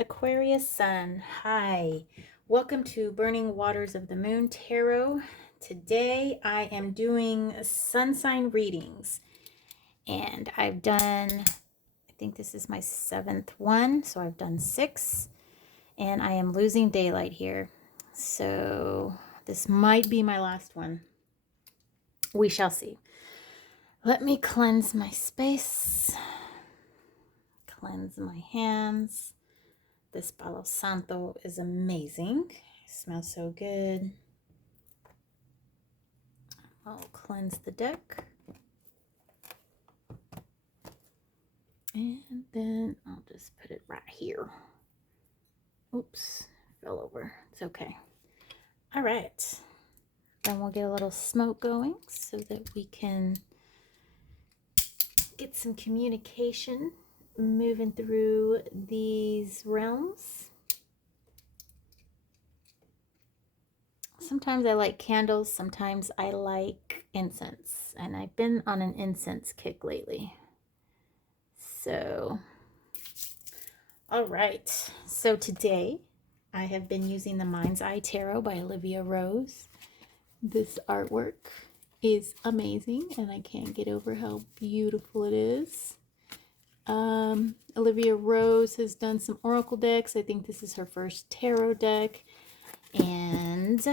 Aquarius Sun, hi. Welcome to Burning Waters of the Moon Tarot. Today I am doing sun sign readings, and I've done, I think this is my 7th one, so I've done 6, and I am losing daylight here. So this might be my last one. We shall see. Let me cleanse my space, cleanse my hands. This Palo Santo is amazing. It smells so good. I'll cleanse the deck. And then I'll just put it right here. Oops, fell over. It's okay. All right. Then we'll get a little smoke going so that we can get some communication moving through these realms. Sometimes I like candles, sometimes I like incense, and I've been on an incense kick lately. So, all right. So today I have been using the Mind's Eye Tarot by Olivia Rose. This artwork is amazing, and I can't get over how beautiful it is. Olivia Rose has done some oracle decks. I think this is her first tarot deck, and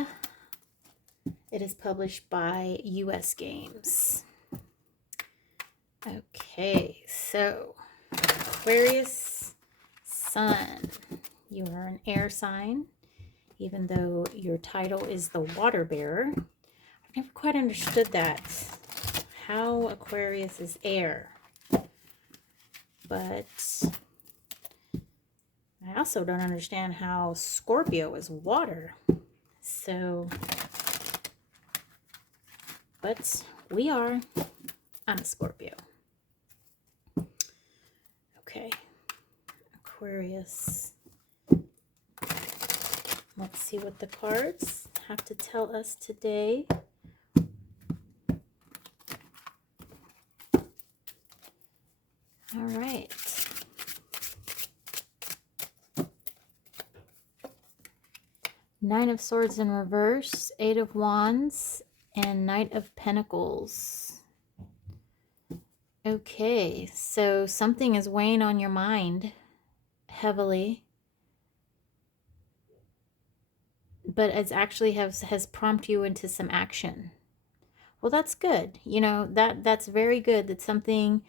it is published by US Games. Okay, so Aquarius Sun, you are an air sign, even though your title is the water bearer. I've never quite understood that, how Aquarius is air. But I also don't understand how Scorpio is water. So, but we are. I'm a Scorpio. Okay. Aquarius. Let's see what the cards have to tell us today. All right. Nine of Swords in reverse, Eight of Wands, and Knight of Pentacles. Okay, so something is weighing on your mind heavily, but it's actually has prompted you into some action. Well, that's good. You know, that's very good, that something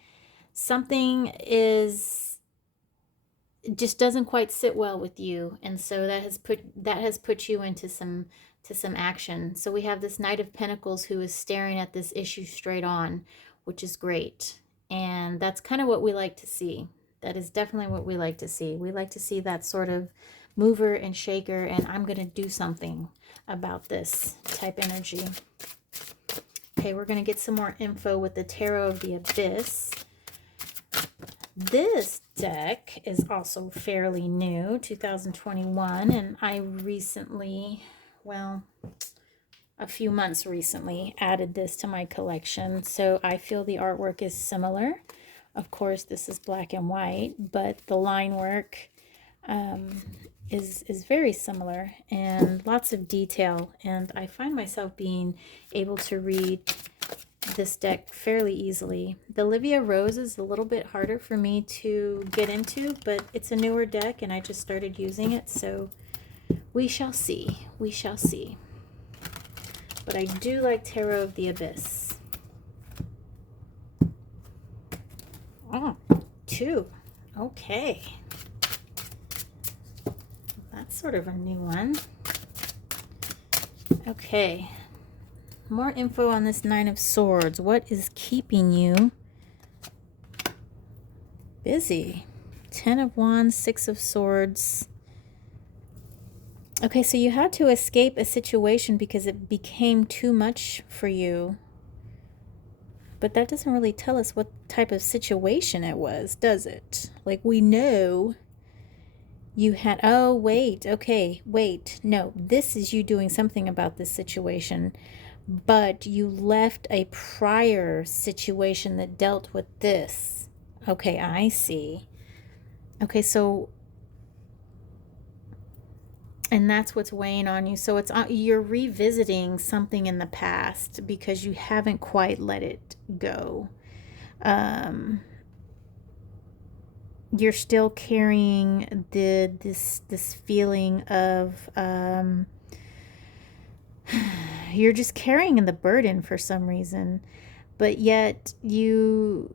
is just doesn't quite sit well with you, and so that has put you into some action. So we have this Knight of Pentacles who is staring at this issue straight on, which is great. And that's kind of what we like to see. That is definitely what we like to see. We like to see that sort of mover and shaker, and I'm going to do something about this type energy. Okay, we're going to get some more info with the Tarot of the Abyss. This deck is also fairly new, 2021, and I recently, well, a few months recently, added this to my collection. So I feel the artwork is similar. Of course, this is black and white, but the line work is very similar and lots of detail. And I find myself being able to read this deck fairly easily. The Olivia Rose is a little bit harder for me to get into, but it's a newer deck and I just started using it, so we shall see. We shall see. But I do like Tarot of the Abyss. Oh, 2. Okay. That's sort of a new one. Okay. More info on this Nine of Swords. What is keeping you busy? 10 of Wands, 6 of Swords. Okay, so you had to escape a situation because it became too much for you. But that doesn't really tell us what type of situation it was, does it? Like, we know you had... Oh, wait. Okay, wait. No, this is you doing something about this situation. But you left a prior situation that dealt with this. Okay, I see. Okay, so And that's what's weighing on you. So you're revisiting something in the past because you haven't quite let it go. Um, you're still carrying this feeling of you're just carrying the burden for some reason, but yet you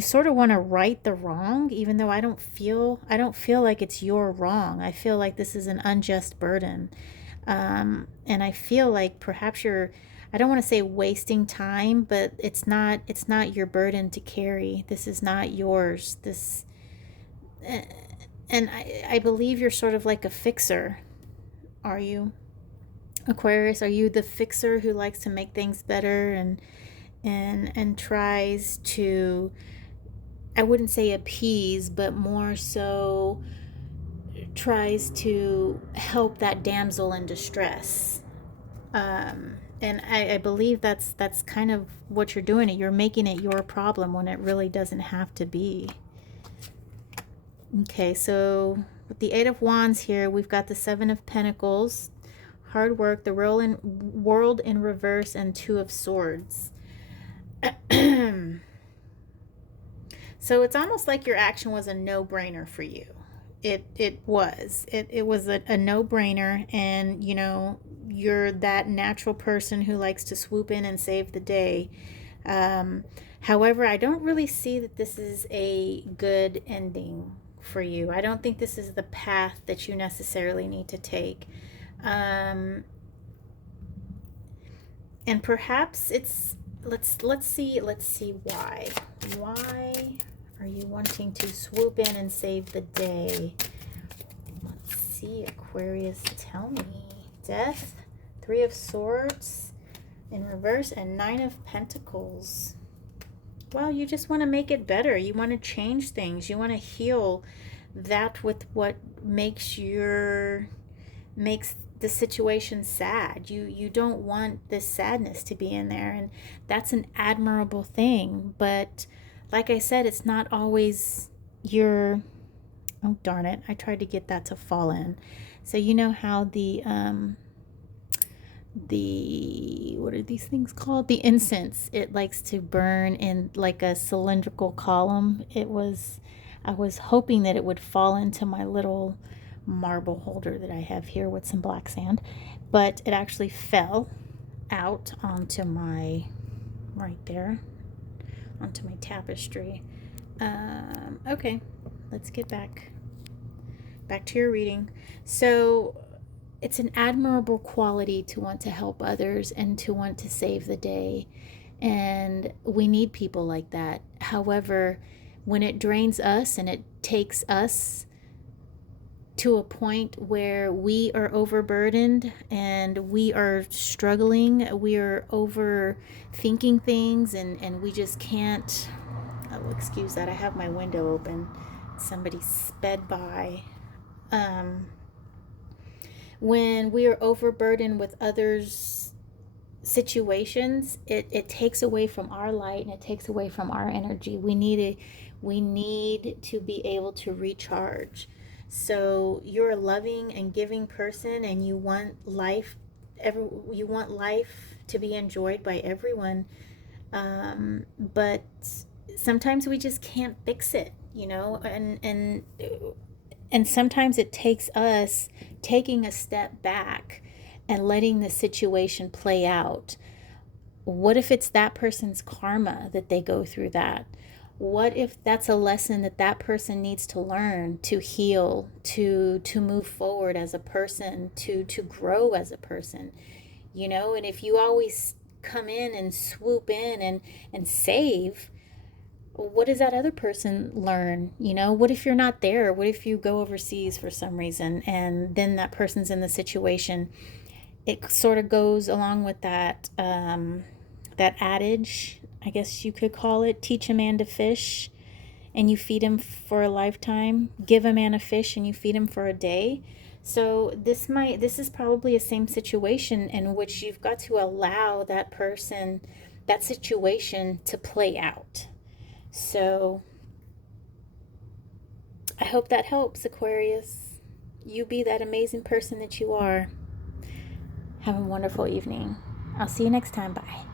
sort of want to right the wrong, even though I don't feel like it's your wrong. I feel like this is an unjust burden. And I feel like perhaps I don't want to say wasting time, but it's not your burden to carry. This is not yours. And I believe you're sort of like a fixer. Are you, Aquarius? Are you the fixer who likes to make things better and tries to, I wouldn't say appease, but more so tries to help that damsel in distress? And I believe that's kind of what you're doing. You're making it your problem when it really doesn't have to be. Okay, so with the Eight of Wands here, we've got the Seven of Pentacles, hard work, the world in reverse, and Two of Swords. So it's almost like your action was a no-brainer for you. It was. It was a no-brainer, and you're that natural person who likes to swoop in and save the day. However, I don't really see that this is a good ending for you. I don't think this is the path that you necessarily need to take. And perhaps it's let's see why. Why are you wanting to swoop in and save the day? Let's see, Aquarius, tell me. Death, Three of Swords in reverse, and Nine of Pentacles. Well, you just want to make it better. You want to change things. You want to heal that with what makes the situation sad. You don't want this sadness to be in there, and that's an admirable thing. But like I said, it's not always your, oh darn it, I tried to get that to fall in. So you know how the what are these things called? The incense, it likes to burn in like a cylindrical column. I was hoping that it would fall into my little marble holder that I have here with some black sand, but it actually fell out onto my, right there, onto my tapestry. Okay, let's get back to your reading. So it's an admirable quality to want to help others and to want to save the day. And we need people like that. However, when it drains us and it takes us to a point where we are overburdened and we are struggling, we are overthinking things, and we just can't, oh, excuse that, I have my window open. Somebody sped by. When we are overburdened with others' situations, it takes away from our light and it takes away from our energy. We need to be able to recharge. So you're a loving and giving person, and you want life to be enjoyed by everyone. But sometimes we just can't fix it, and sometimes it takes us taking a step back and letting the situation play out. What if it's that person's karma that they go through that? What if that's a lesson that person needs to learn to heal, to move forward as a person, to grow as a person? And if you always come in and swoop in and save, what does that other person learn? What if you're not there? What if you go overseas for some reason and then that person's in the situation? It sort of goes along with that that adage, I guess you could call it, teach a man to fish and you feed him for a lifetime. Give a man a fish and you feed him for a day. So this is probably a same situation in which you've got to allow that situation to play out. So I hope that helps, Aquarius. You be that amazing person that you are. Have a wonderful evening. I'll see you next time. Bye.